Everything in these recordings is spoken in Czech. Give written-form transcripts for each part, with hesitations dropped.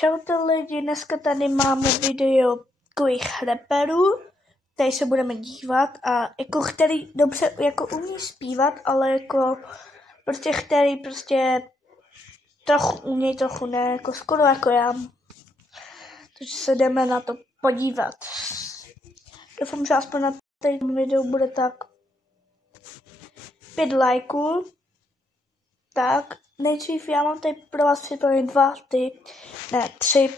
Čaute lidi, dneska tady máme video takových raperů, tady se budeme dívat a jako který dobře jako umí zpívat, ale jako prostě který prostě trochu umí, trochu ne, jako skoro jako já. Takže se jdeme na to podívat. Doufám, že aspoň na tom videu bude tak 5 lajků. Tak, nejdřív já mám tady pro vás připravený tři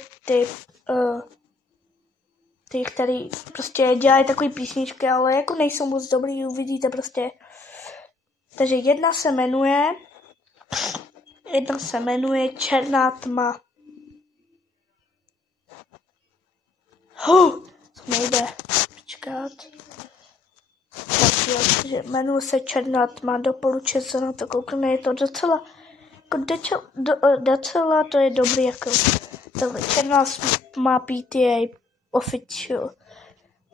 ty, který prostě dělají takové písničky, ale jako nejsou moc dobrý, uvidíte prostě. Takže jedna se jmenuje Černá tma. To nejde. Počkat. Takže jmenuje se Černá tma, doporučuji se na to kouknout, je to docela to je dobrý, jako Černá tma PTA official.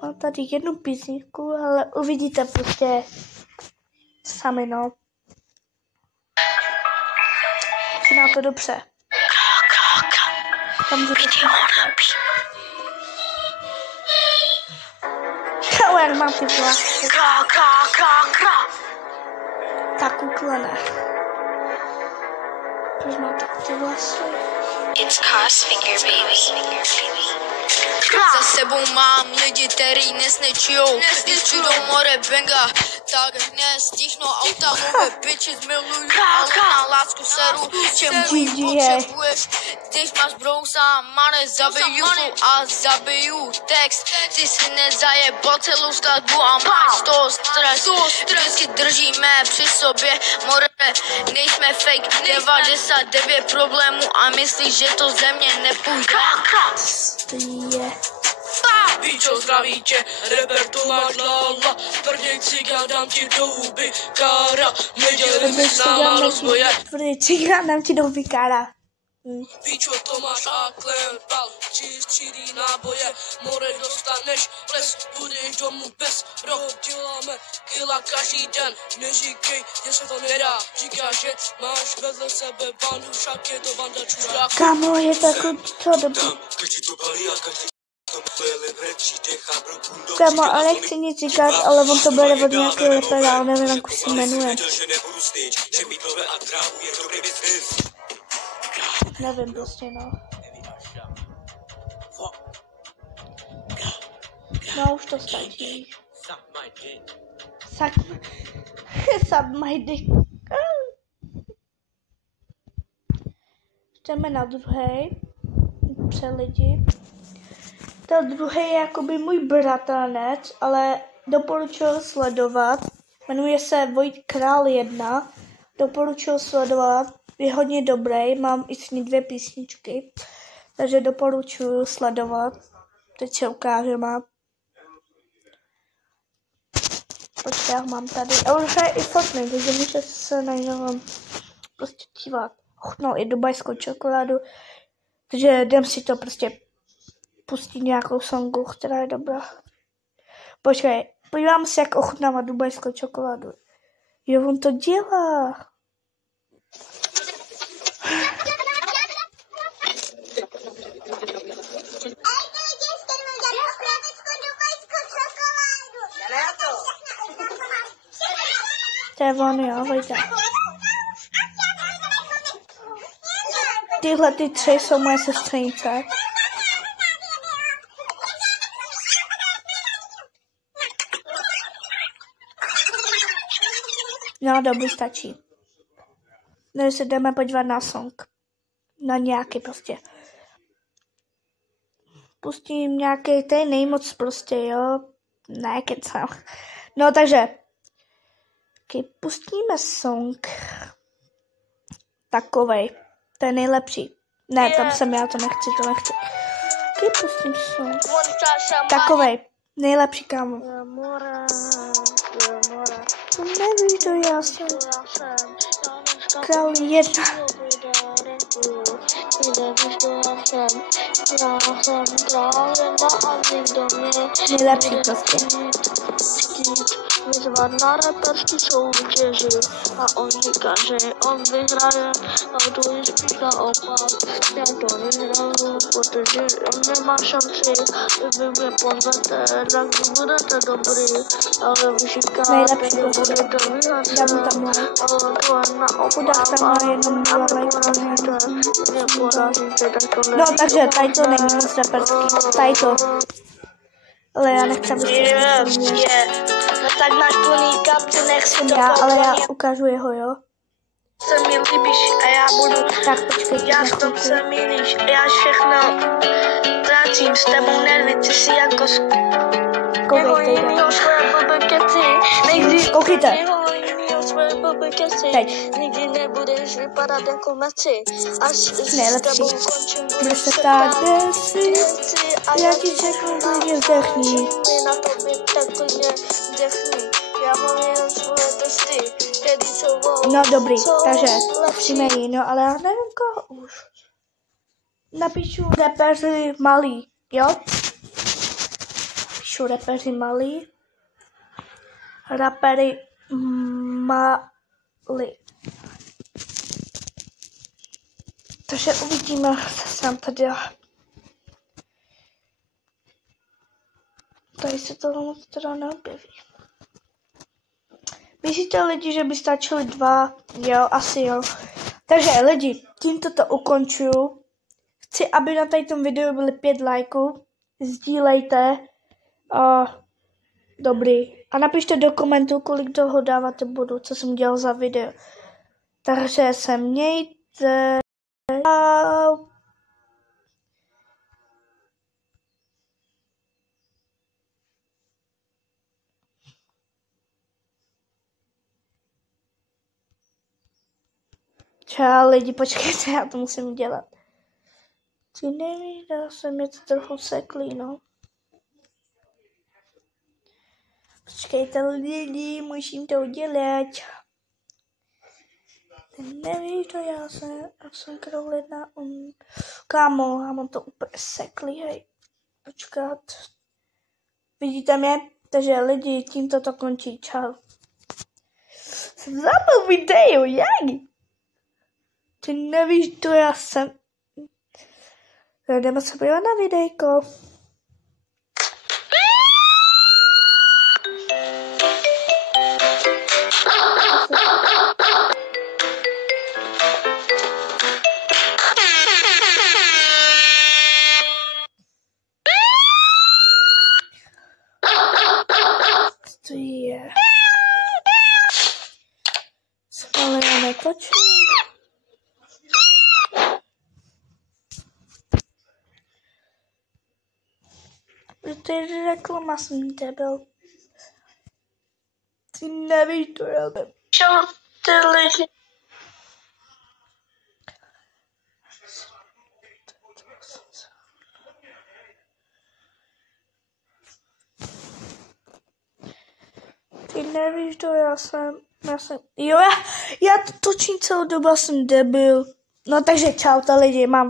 Mám tady jednu písničku, ale uvidíte prostě sami, no. Začíná to dobře. Tam jak mám ty vlasy. Tak uklené. Proč mám tak ty vlasy? It's Crossfinger, baby. Za sebou mám lidi, který nesnečijou. Když přijdou more benga, tak nestihnou auta, nové bitches miluju, ale na lásku seru. Čemu potřebuješ, když máš brousa, mane zabiju a zabiju text. Ty si nezajebal celou skladbu a máš toho stres. Vždycky držíme při sobě, more, nejsme fake. 99 problémů a myslíš, že to ze mě nepůjde. Víčo, zdraví tě, reper to máš lala. Tvrdý cigán, dám ti do huby kára. Nedělej mi s náma rozvoje. Tvrdý cigán, dám ti do huby kára. Víčo, to máš a klempal. Čistří náboje, more dostaneš. Les, budeš domů bez roh. Děláme kila každý den. Neříkej, že se to nedá. Říkáš, že máš vedle sebe bandu, však je to banda čuráků. Kámo, je takový to dobrý. Kámo, ale nechci nic říkat, ale on to bere od nějakého repera, nevím, jak už se jmenuje. Nevím prostě, no. No, už to stačí. Suck my dick. Jdeme na druhý. Pře lidi. Ten druhý je jakoby můj bratranec, ale doporučuji sledovat. Jmenuje se Vojt Král 1. Doporučuji sledovat. Je hodně dobrý, mám i s ní 2 písničky. Takže doporučuji sledovat. Teď se ukážeme. Počkej, já mám tady. A on hraje i Fortnite, takže můžete se na něj prostě dívat. Chutnal i dubajskou čokoládu. Takže jdem si to prostě pustit nějakou songu, která je dobrá. Počkej, podívám se, jak ochutnává dubajskou čokoládu. Jo, on to dělá. To je on, jo, vejte. Tyhle ty 3 jsou moje sestřenice. No, dobrý, stačí. Dnes se jdeme podívat na song. Na nějaký prostě. Pustím nějaký, tady nejmoc prostě, jo. Ne, kecám. No, takže. Pustíme song. Takovej. To je nejlepší. Ne, tam jsem já, to nechci. Pustím song. Takovej. Nejlepší, kámo. Nevíš, to já jsem Král 1. Nejlepší prostě. Vyzvat na reperský soutěži a on říká, že on vyhraje a tu je spíš naopak, já to vyhraju. protože nemá šanci, vy mě pozvete, tak budete dobrý, ale vy říkáte, že budete vyhazovat, ale naopak vás porazíte, mě porazíte, tak to No, takže tady to není moc reperský. Tady to. Ale já nechci, aby No tak máš plný kapky, nech si to ale já ukážu jeho, jo? se mi líbíš a já budu, Tak počkejte. já v tom se milíš a já všechno trácím s tebou nervy, ty si jako Koukejte, jde. svoje blbé keci, nikdy Koukejte. svoje blbé keci, Teď. nikdy nebudeš vypadat jako Messi, až s Nejlepší. tebou končím, Bude se ptát, kde jsi? Já ti řeknu, klidně vdechni. na tobě tak klidně vdechni, já mám jen svoje testy, tedy jsou No dobrý, takže lepší. musíme jí, no ale já nevím koho už. Napíšu repeři malý, jo? Napíšu repeři malý. Rapery malý. Takže uvidíme, co se tam tady dá. Tady se to moc teda neobjeví. Myslíte lidi, že by stačily 2? Jo, asi jo. Takže lidi, tímto to ukončuju. Chci, aby na tady tom videu byly 5 lajků. Sdílejte. Dobrý. A napište do komentu, kolik toho dáváte budu, co jsem dělal za video. Takže se mějte. Čau. Čau lidi, počkejte, já to musím dělat. Ty nevíš, dá se mě to trochu seklý, no. Počkejte lidi, musím to udělat. Ty nevíš, to já jsem krolina. Kámo, já mám to úplně seklý, hej. Počkat. Vidíte mě? Takže lidi, tímto to končí, čau. Jsem zapal video, jak? Ty nevíš, to já jsem. Jdeme se podívat na videjko. To je. Ale já netočím. To je reklama, jsem debil. Ty nevíš, to je. Čau, ty lidi. Ty nevíš, to já jsem, jo, já to točím celou dobu, jsem debil. No takže čau, lidi, mám